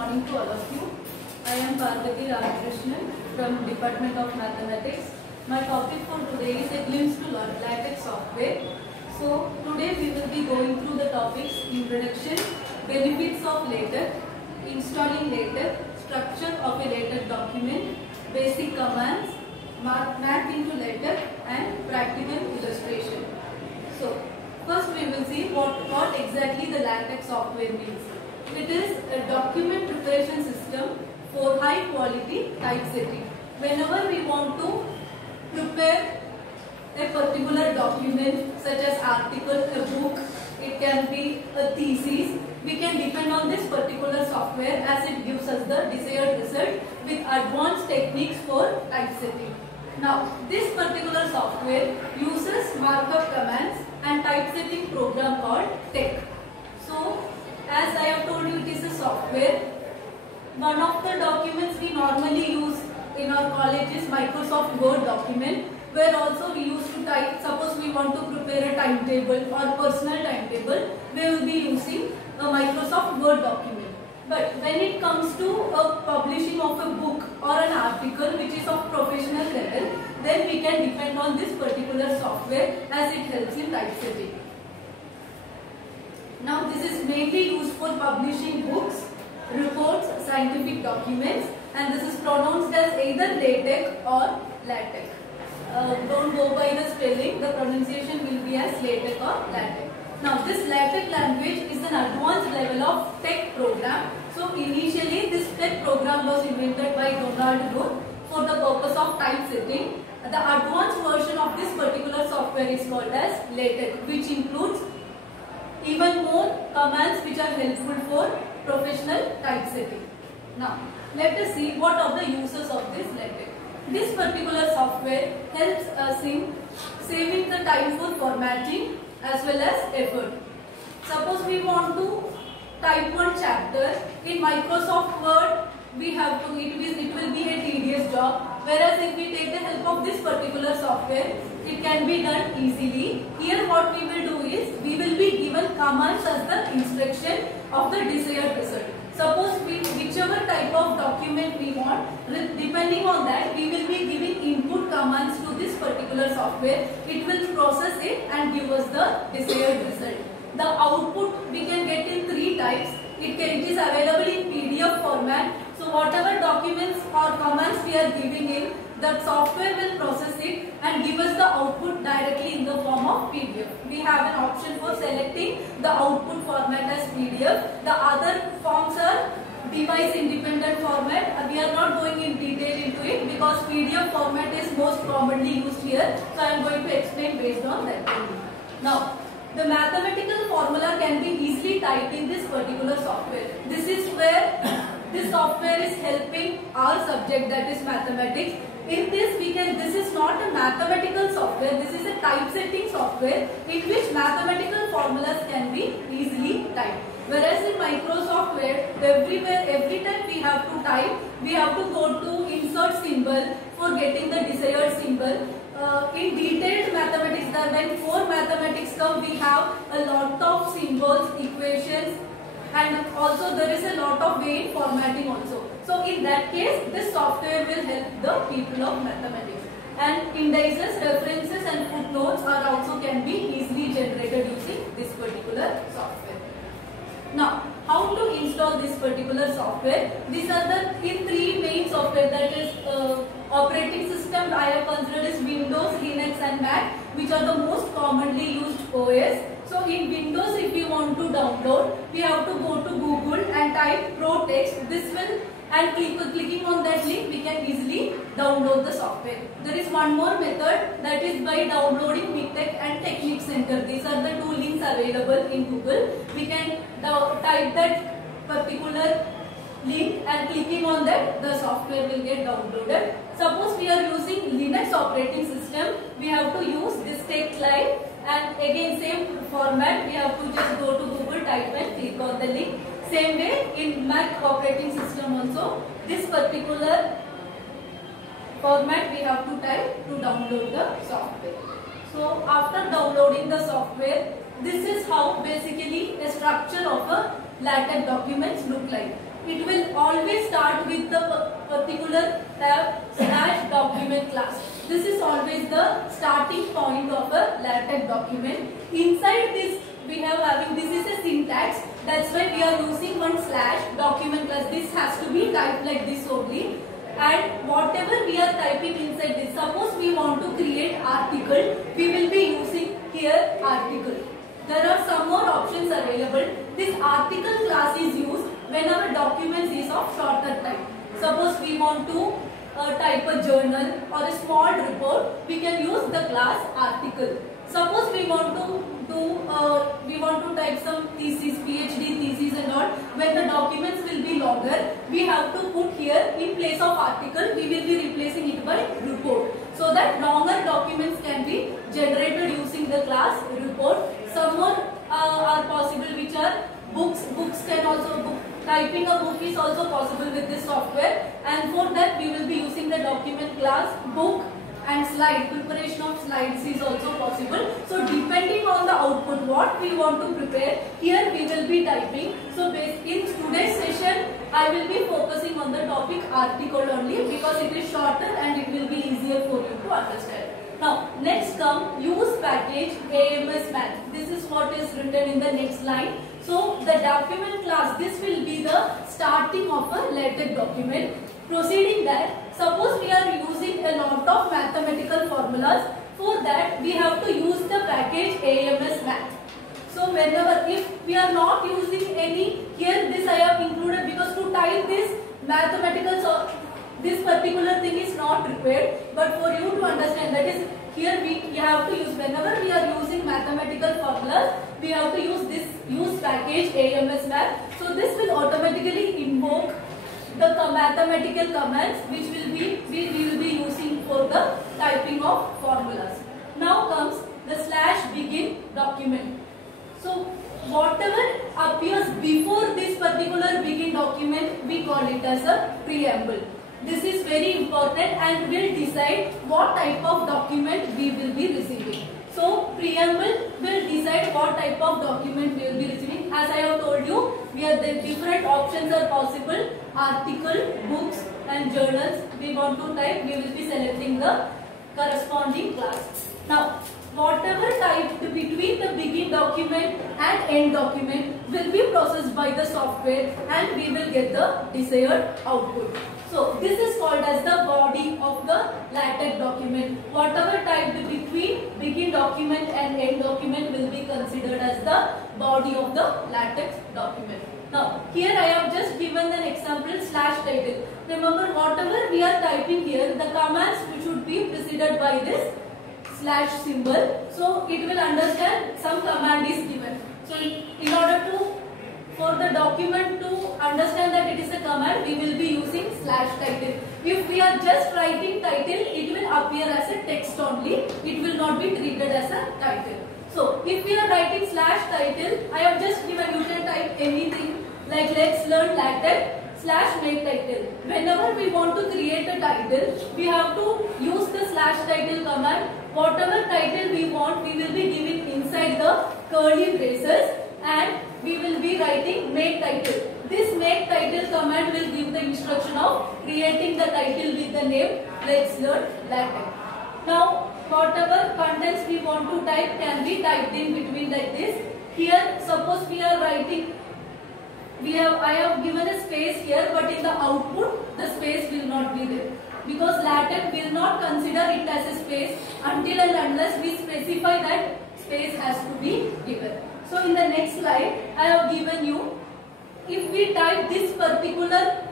morning to all of you. I am Parvati Ramakrishnan from Department of Mathematics. My topic for today is a glimpse to LaTeX software. So today we will be going through the topics: introduction, benefits of LaTeX, installing LaTeX, structure of a LaTeX document, basic commands, math into LaTeX, and practical illustration. So first we will see what exactly the LaTeX software means. It is a document preparation system for high quality typesetting. Whenever we want to prepare a particular document such as article, a book, it can be a thesis, we can depend on this particular software as it gives us the desired result with advanced techniques for typesetting. Now, this particular software uses markup commands and typesetting program called TeX. So, as I have told you, it is a software. One of the documents we normally use in our college is Microsoft Word document, where also we used to type. Suppose we want to prepare a timetable or personal timetable, we will be using a Microsoft Word document. But when it comes to a publishing of a book or an article which is of professional level, then we can depend on this particular software as it helps in typesetting. Now this is mainly used for publishing books, reports, scientific documents, and this is pronounced as either LaTeX or LaTeX. Don't go by the spelling, the pronunciation will be as LaTeX or LaTeX. Now this LaTeX language is an advanced level of TeX program. So initially this TeX program was invented by Donald Knuth for the purpose of typesetting. The advanced version of this particular software is called as LaTeX, which includes even more commands which are helpful for professional typesetting. Now let us see what are the uses of this LaTeX. This particular software helps us in saving the time for formatting as well as effort. Suppose we want to type one chapter in Microsoft Word, we have to, it will be a tedious job, whereas if we take the help of this particular software, it can be done easily. Here what we will do is, we will be given commands as the instruction of the desired result. Suppose whichever type of document we want, depending on that, we will be giving input commands to this particular software. It will process it and give us the desired result. The output we can get in three types. It is available in PDF format. So whatever documents or commands we are giving in, the software will process it and give us the output directly in the form of PDF. We have an option for selecting the output format as PDF. The other forms are device independent format. We are not going in detail into it because PDF format is most commonly used here. So I am going to explain based on that only. Now, the mathematical formula can be easily typed in this particular software. This is where this software is helping our subject, that is mathematics. In this this is not a mathematical software, this is a typesetting software in which mathematical formulas can be easily typed. Whereas in Microsoft Word, every time we have to type, we have to go to insert symbol for getting the desired symbol. In detailed mathematics, when core mathematics come, we have a lot of symbols, equations, and also there is a lot of way in formatting also. So in that case, this software will help the people of mathematics. And indices, references and footnotes are also can be easily generated using this particular software. Now, how to install this particular software? These are the three main software, that is operating system I have considered is Windows, Linux and Mac, which are the most commonly used OS. So in Windows, if you want to download, we have to go to Google and type ProTeX. This will, and clicking on that link, we can easily download the software. There is one more method, that is by downloading MikTeX and Technique Center. These are the two links available in Google. We can type that particular link and clicking on that, the software will get downloaded. Suppose we are using Linux operating system, we have to use this TeXLive, and again same format, we have to just go to Google, type and click on the link. Same way in Mac operating system also, this particular format we have to type to download the software. So after downloading the software, this is how basically a structure of a LaTeX documents look like. it will always start with the particular tab slash document class. This is always the starting point of a LaTeX document. Inside this we have having, this is a syntax, that's why we are using one slash document class. This has to be typed like this only. And whatever we are typing inside this, suppose we want to create article, we will be using here article. There are some more options available. This article class is used when our documents is of shorter type. Suppose we want to type a journal or a small report, we can use the class article. Suppose we want to type some thesis, PhD thesis and all, when the documents will be longer, we have to put here in place of article, we will be replacing it by report. So that longer documents can be generated using the class report. Some more are possible, which are books. Books can also, typing a book is also possible with this software, and for that we will be using the document class book. And slide, preparation of slides is also possible. So depending on the output what we want to prepare, here we will be typing. So in today's session I will be focusing on the topic article only, because it is shorter and it will be easier for you to understand. Now next come use package AMS Math. This is what is written in the next line. So the document class, this will be the starting of a LaTeX document. Proceeding that, suppose we are using a lot of mathematical formulas, for that we have to use the package AMS Math. So whenever, if we are not using any, here this I have included because to type this mathematical, so this particular thing is not required, but for you to understand, that is here we have to use, whenever we are using mathematical formulas, we have to use this package AMS Math. So this will automatically invoke the mathematical commands which we will be using for the typing of formulas. Now comes the slash begin document. So whatever appears before this particular begin document, we call it as a preamble. This is very important and will decide what type of document we will be receiving. So preamble will decide what type of document we will be receiving. As I have told you, the different options are possible. Article, books and journals we want to type, we will be selecting the corresponding class. Now whatever typed between the begin document and end document will be processed by the software and we will get the desired output. So this is called as the body of the LaTeX document. Whatever typed between begin document and end document will be considered as the body of the LaTeX document. Now here I have just given an example slash title. Remember, whatever we are typing here, the commands should be preceded by this slash symbol. So it will understand some command is given. So in order to, for the document to understand that it is a command, we will be using slash title. If we are just writing title, it will appear as a text only. It will not be treated as a title. So if we are writing slash title, I have just given, you can type anything like let's learn LaTeX slash make title. Whenever we want to create a title, we have to use the slash title command. Whatever title we want, we will be giving inside the curly braces and we will be writing make title. This make title command will give the instruction of creating the title with the name let's learn LaTeX. Now whatever contents we want to type can be typed in between like this. Here suppose we are writing, I have given a space here, but in the output the space will not be there, because LaTeX will not consider it as a space until and unless we specify that space has to be given. So in the next slide I have given you, if we type this particular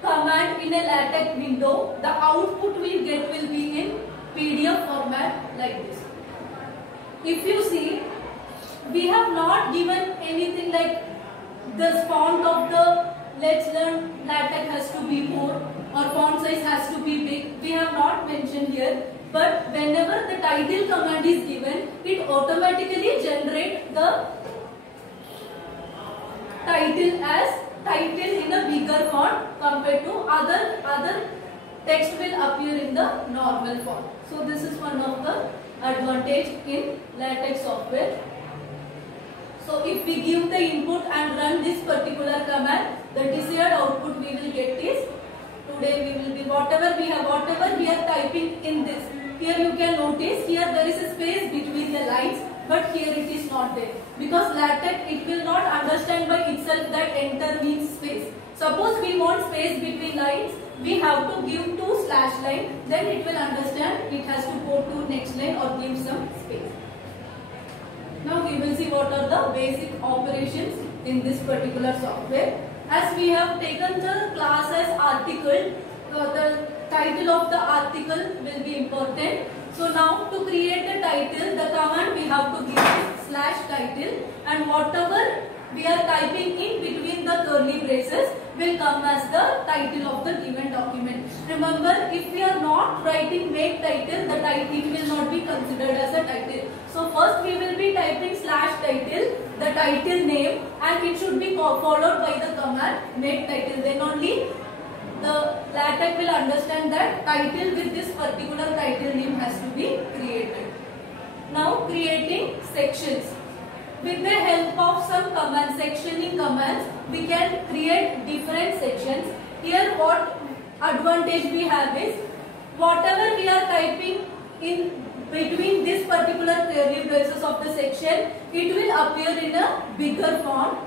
command in a LaTeX window, the output we get will be in PDF format like this. If you see, we have not given anything like the font of the let's learn LaTeX has to be more or font size has to be big. We have not mentioned here, but whenever the title command is given, it automatically generates the title as title in a bigger font compared to other text will appear in the normal font. So this is one of the advantage in LaTeX software. So So if we give the input and run this particular command, the desired output we will get is, today we will be whatever we are typing in this. Here you can notice, here there is a space between the lines, but here it is not there. Because LaTeX, it will not understand by itself that enter means space. Suppose we want space between lines, we have to give two slash line, then it will understand it has to go to next line or give some space. Now we will see what are the basic operations in this particular software. As we have taken the class as article, the title of the article will be important. So now to create the title, the command we have to give is slash title, and whatever we are typing in between the curly braces will come as the title of the given document. Remember, if we are not writing make title, the title will not be considered as a title. So first we will be typing slash title, the title name, and it should be followed by the command make title. Then only the LaTeX will understand that title with this particular title name has to be created. Now creating sections. With the help of some commands, sectioning commands, we can create different sections. Here what advantage we have is, whatever we are typing in between this particular curly braces of the section, it will appear in a bigger font.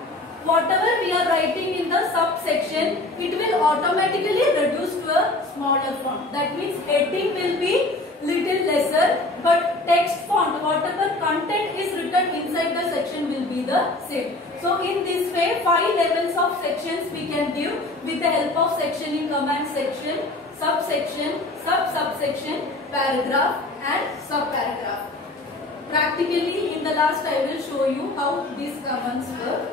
Whatever we are writing in the subsection, it will automatically reduce to a smaller font. That means heading will be little lesser, but text font, whatever content is written inside the section will be the same. So in this way, 5 levels of sections we can give with the help of sectioning command: section, subsection, sub-subsection, paragraph and subparagraph. Practically in the last I will show you how these commands work.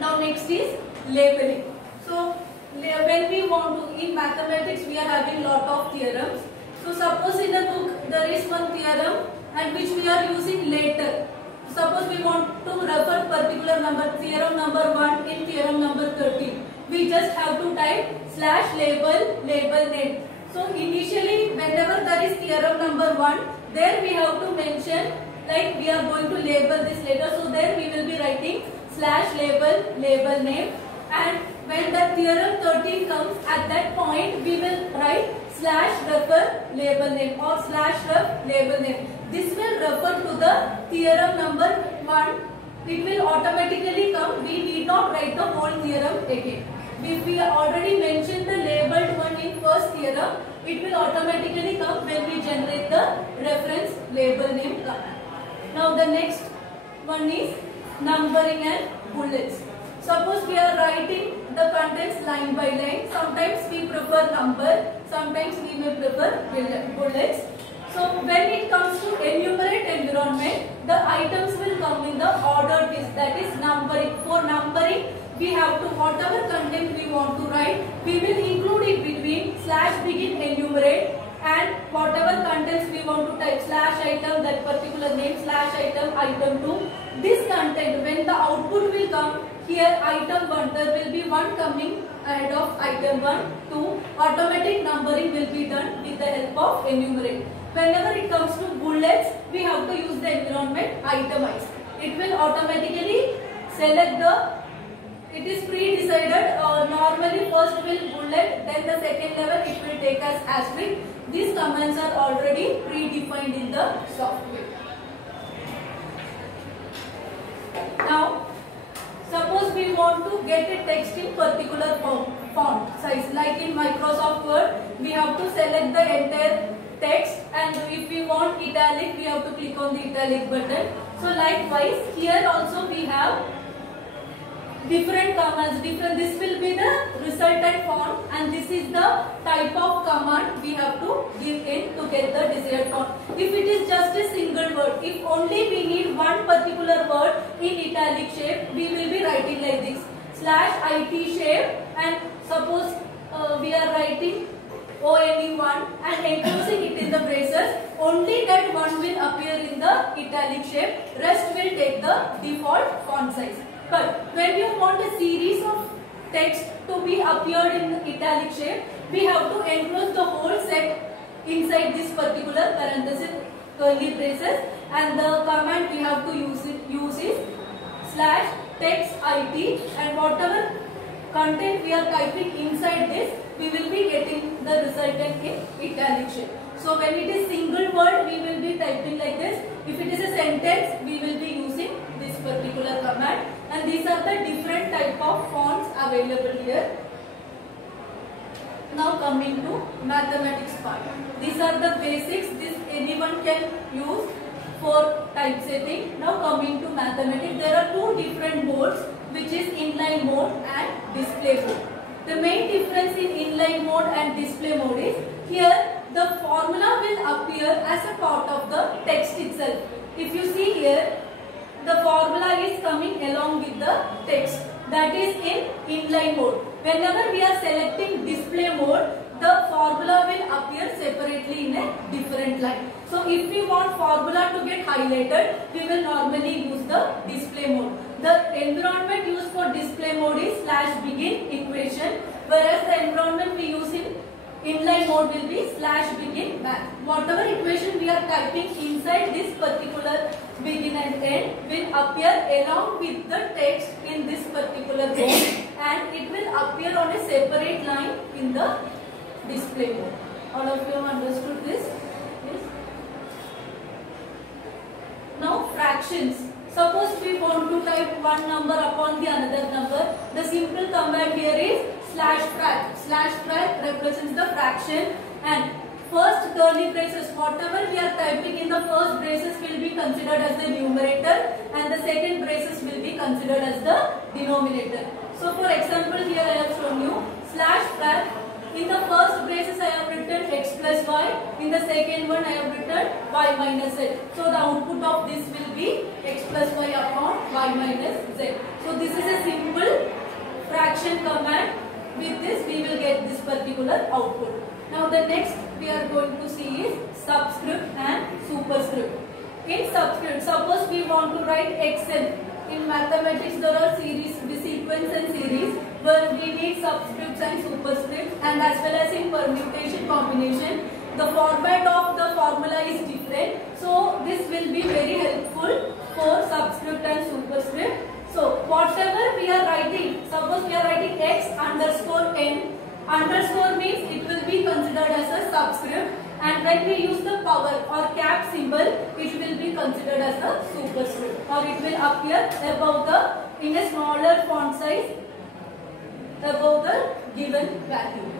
Now next is labeling. So when we want to, in mathematics we are having lot of theorems. So suppose in a book there is one theorem and which we are using later. Suppose we want to refer particular number, theorem number 1 in theorem number 13. We just have to type slash label, label name. So initially whenever there is theorem number 1, there we have to mention like we are going to label this later. So there we will be writing slash label, label name, and when the theorem 13 comes, at that point we will write slash refer label name or slash ref label name. This will refer to the theorem number 1. It will automatically come. We need not write the whole theorem again. If we already mentioned the labeled one in first theorem, it will automatically come when we generate the reference label name command. Now the next one is numbering and bullets. Suppose we are writing the contents line by line. Sometimes we prefer number, sometimes we may prefer bullets. So when it comes to enumerate environment, the items will come in the ordered list, that is numbering. For numbering, we have to, whatever content we want to write, we will include it between slash begin enumerate, and whatever contents we want to type slash item, that particular name, slash item, item 2. This content, when the output will come, here item 1, there will be 1 coming ahead of item 1, 2. Automatic numbering will be done with the help of enumerate. Whenever it comes to bullets, we have to use the environment itemize. It will automatically select the, it is pre-decided, normally first will bullet, then the second level it will take as asterisk. These commands are already predefined in the software. Now, suppose we want to get a text in particular font size, like in Microsoft Word, we have to select the entire text, and if we want italic, we have to click on the italic button. So likewise, here also we have different commands, this will be the resultant font, and this is the type of command we have to give in to get the desired font. If it is just a single word, if only we need one particular word in italic shape, we will be writing like this, slash IT shape, and suppose we are writing ONE1 and enclosing it in the braces, only that one will appear in the italic shape, rest will take the default font size. But when you want a series of text to be appeared in italic shape, we have to enclose the whole set inside this particular parenthesis curly braces, and the command we have to use is slash text it, and whatever content we are typing inside this, we will be getting the resultant in italic shape. So when it is single word, we will be typing like this. If it is a sentence, we will be using this particular command. And these are the different type of fonts available here. Now coming to mathematics part. These are the basics. This anyone can use for typesetting. Now coming to mathematics, there are two different modes, which is inline mode and display mode. The main difference in inline mode and display mode is here the formula will appear as a part of the text itself. If you see here, the formula is coming along with the text. That is in inline mode. Whenever we are selecting display mode, the formula will appear separately in a different line. So if we want formula to get highlighted, we will normally use the display mode. The environment used for display mode is /begin equation, whereas the environment we use in inline mode will be /begin math. Whatever equation we are typing inside this particular begin and end will appear along with the text in this particular mode, and it will appear on a separate line in the display mode. All of you have understood this? Yes. Now fractions. Suppose we want to type one number upon the another number. The simple command here is /frac. /frac represents the fraction, and first curly braces, whatever we are typing in the first braces will be considered as the numerator, and the second braces will be considered as the denominator. So for example, here I have shown you /frac. In the first braces I have written x plus y, in the second one I have written y minus z. So the output of this will be x plus y upon y minus z. So this is a simple fraction command. With this we will get this particular output. Now the next we are going to see is subscript and superscript. In subscript, suppose we want to write xn. In mathematics there are series, sequence and series, where we need subscripts and superscripts, and as well as in permutation combination, the format of the formula is different. So this will be very helpful for subscript and superscript. So whatever we are writing, suppose we are writing x underscore n, underscore means it will be considered as a subscript, and when we use the power or cap symbol, it will be considered as a superscript, or it will appear above the, in a smaller font size, above the given value.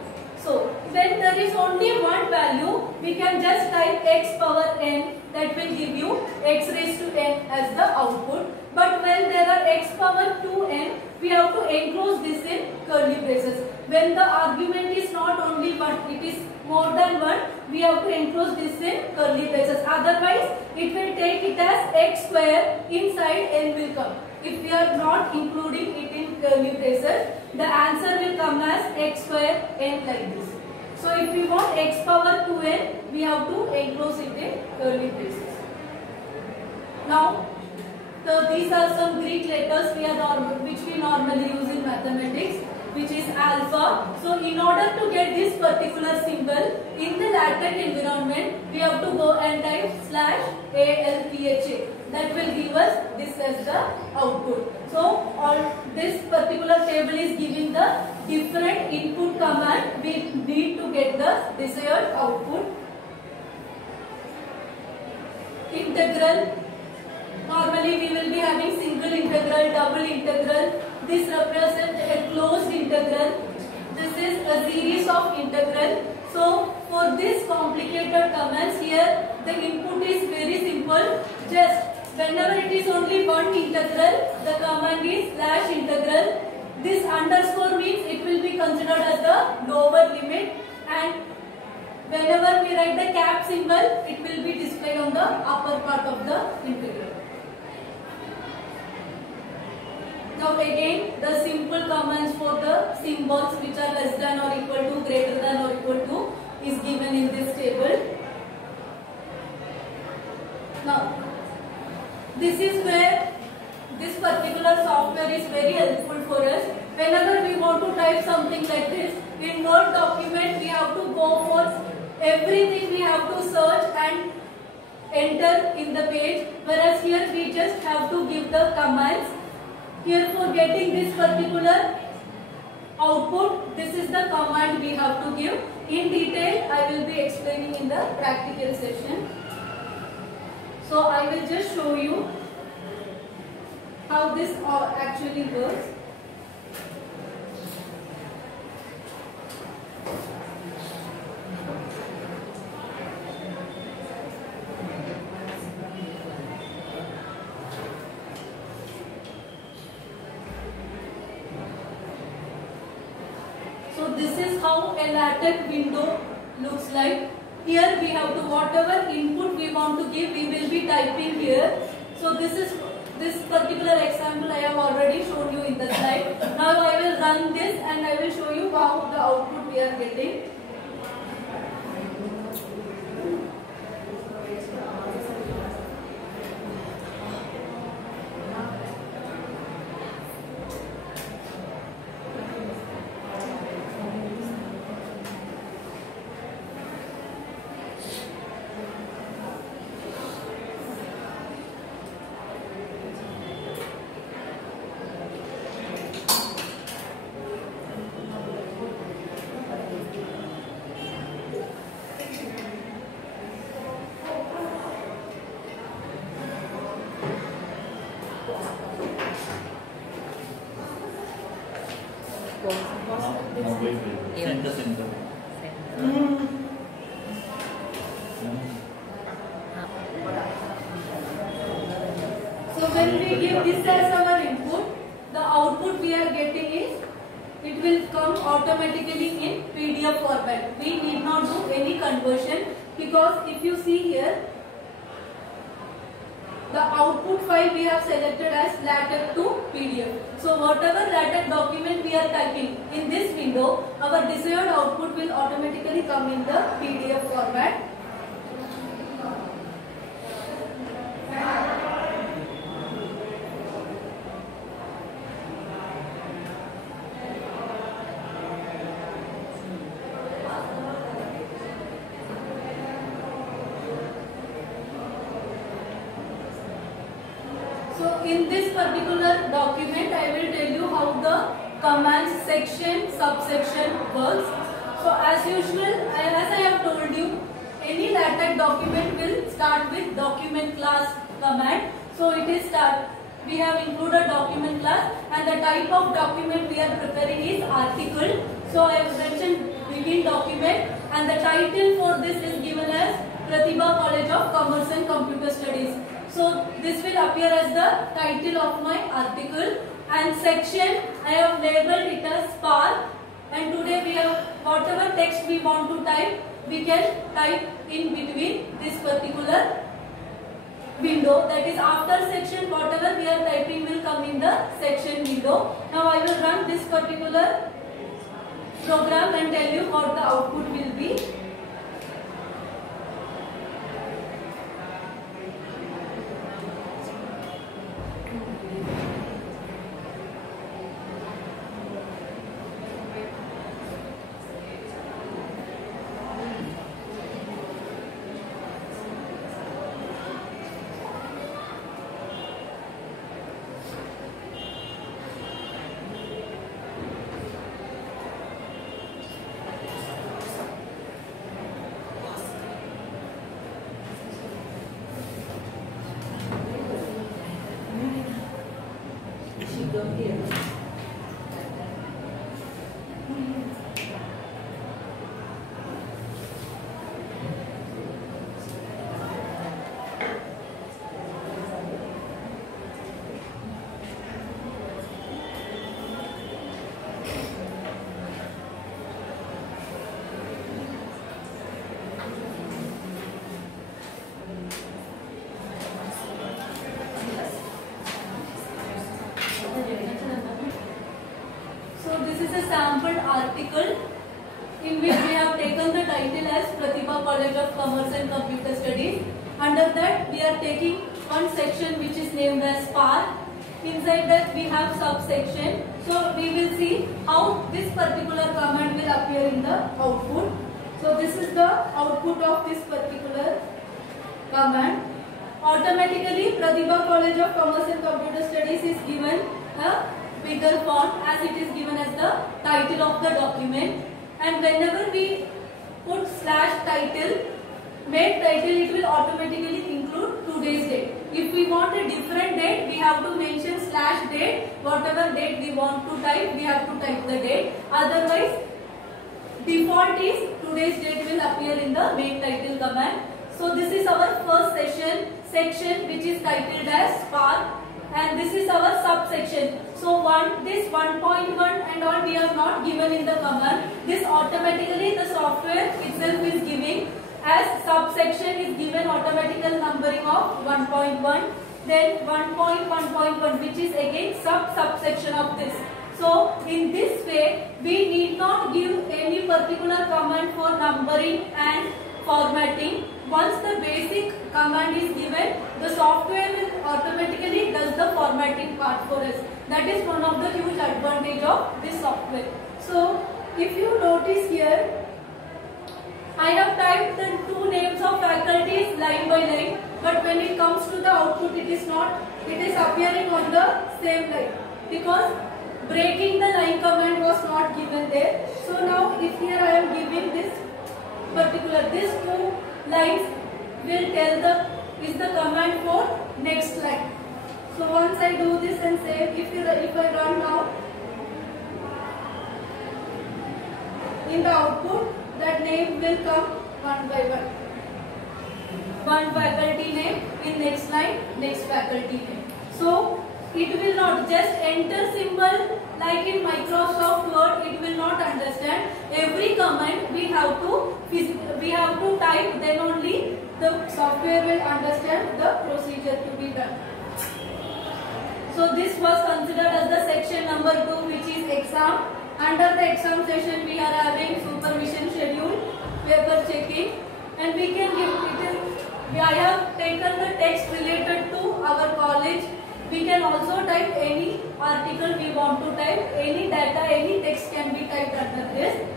So when there is only one value, we can just type x power n, that will give you x raised to n as the output. But when there are x power 2n, we have to enclose this in curly braces. When the argument is not only one, it is more than one, we have to enclose this in curly braces. Otherwise, it will take it as x square, inside n will come. If we are not including it in curly braces, the answer will come as x square n like this. So if we want x power 2n, we have to enclose it in curly braces. Now, these are some Greek letters which we normally use in mathematics, which is alpha. So in order to get this particular symbol in the LaTeX environment, we have to go and type /alpha. That will give us this as the output. So all this particular table is giving the different input command we need to get the desired output. Integral. Normally we will be having single integral, double integral. This represents a closed integral. This is a series of integral. So for this complicated commands here, the input is very simple. Just whenever it is only one integral, the command is /integral. This underscore means it will be considered as the lower limit, and whenever we write the cap symbol, it will be displayed on the upper part of the integral. Now again, the simple commands for the symbols which are less than or equal to, greater than or equal to is given in this table. Now, this is where this particular software is very helpful for us. Whenever we want to type something like this, in Word document we have to go for everything, we have to search and enter in the page, whereas here we just have to give the commands. Here for getting this particular output, this is the command we have to give. In detail, I will be explaining in the practical session. So I will just show you how this actually works. So this is how a LaTeX window looks like. Here we have to, whatever input we want to give, we will be typing here. So this particular example I have already shown you in the slide. Now I will run this and I will show you how the output we are getting. Center. So when we give this as our input, the output we are getting is, it will come automatically in PDF format. We need not do any conversion, because if you see here, the output file we have selected as LaTeX to PDF. So whatever LaTeX document we are typing in this window, our desired output will automatically come in the PDF format. So in this particular document, I will tell you how the commands section, subsection works. So as usual, as I have told you, any LaTeX document will start with document class command. So it is we have included document class, and the type of document we are preparing is article. So I have mentioned begin document, and the title for this is given as Pratibha College of Commerce and Computer Studies. So this will appear as the title of my article, and section I have labeled it as SPAR, and today we have whatever text we want to type, we can type in between this particular window. That is, after section whatever we are typing will come in the section window. Now I will run this particular program and tell you what the output will be. Sampled article in which we have taken the title as Pratibha College of Commerce and Computer Studies. Under that we are taking one section which is named as SPAR. Inside that we have subsection. So we will see how this particular command will appear in the output. So this is the output of this particular command. Automatically Pratibha College of Commerce and Computer Studies is given a bigger font as it is given as the title of the document. And whenever we put /title, main title, it will automatically include today's date. If we want a different date, we have to mention /date. Whatever date we want to type, we have to type the date. Otherwise, default is today's date will appear in the main title command. So this is our first section which is titled as Spark, and this is our subsection. So this 1.1 and all we are not given in the command. This automatically the software itself is giving, as subsection is given automatical numbering of 1.1, then 1.1.1 which is again subsection of this. So in this way we need not give any particular command for numbering and formatting. Once the basic command is given, the software will automatically does the formatting part for us. That is one of the huge advantage of this software. So if you notice here, I have typed the two names of faculties line by line, but when it comes to the output, it is not. It is appearing on the same line because breaking the line command was not given there. So now if here I am giving this particular, these two lines will tell is the command for next line. So once I do this and save, if I run now, in the output that name will come one by one. One faculty name, in next line next faculty name. So it will not just enter symbol like in Microsoft Word. It will not understand. Every command we have to type, then only the software will understand the procedure to be done. So this was considered as the section number 2, which is exam. Under the exam session we are having supervision schedule, paper checking, and we can give it. I have taken the text related to our college. We can also type any article we want to type, any data, any text can be typed under this.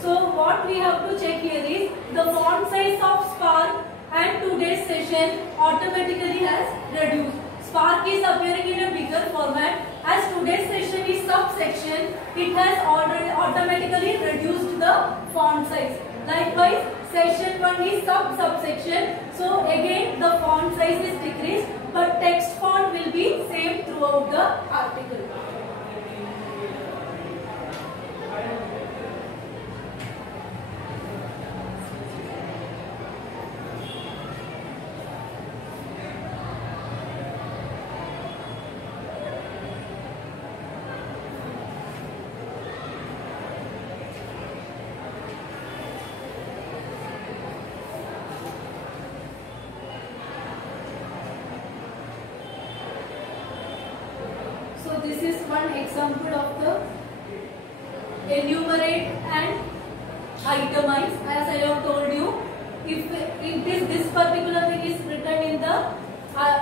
So what we have to check here is the font size of Spark and today's session automatically has reduced. Spark is appearing in a bigger format. As today's session is subsection, it has already automatically reduced the font size. Likewise, session 1 is subsection. So again the font size is decreased, but text font will be same throughout the article. So this is one example of the enumerate and itemize. As I have told you, if this particular thing is written in the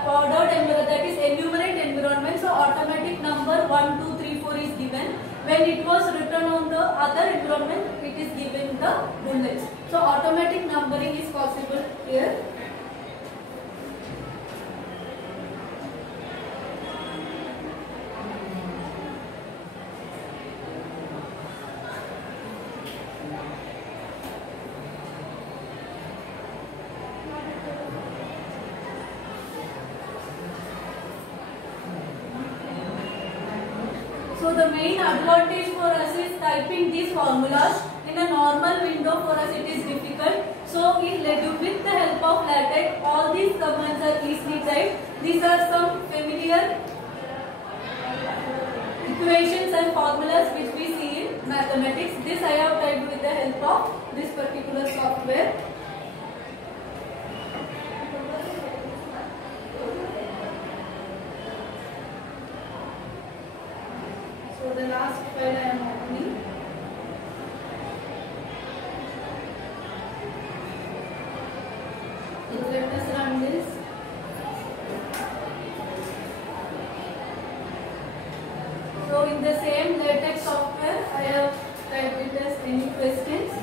ordered environment, that is enumerate environment, so automatic number 1, 2, 3, 4 is given. When it was written on the other environment, it is given the bullets. So automatic numbering is possible here. So the main advantage for us is typing these formulas. In a normal window for us it is difficult. So with the help of LaTeX, all these commands are easily typed. These are some familiar equations and formulas which we see in mathematics. This I have typed with the help of this particular software. So the last file I am opening. So let us run this. So in the same LaTeX software, I have typed it as any questions.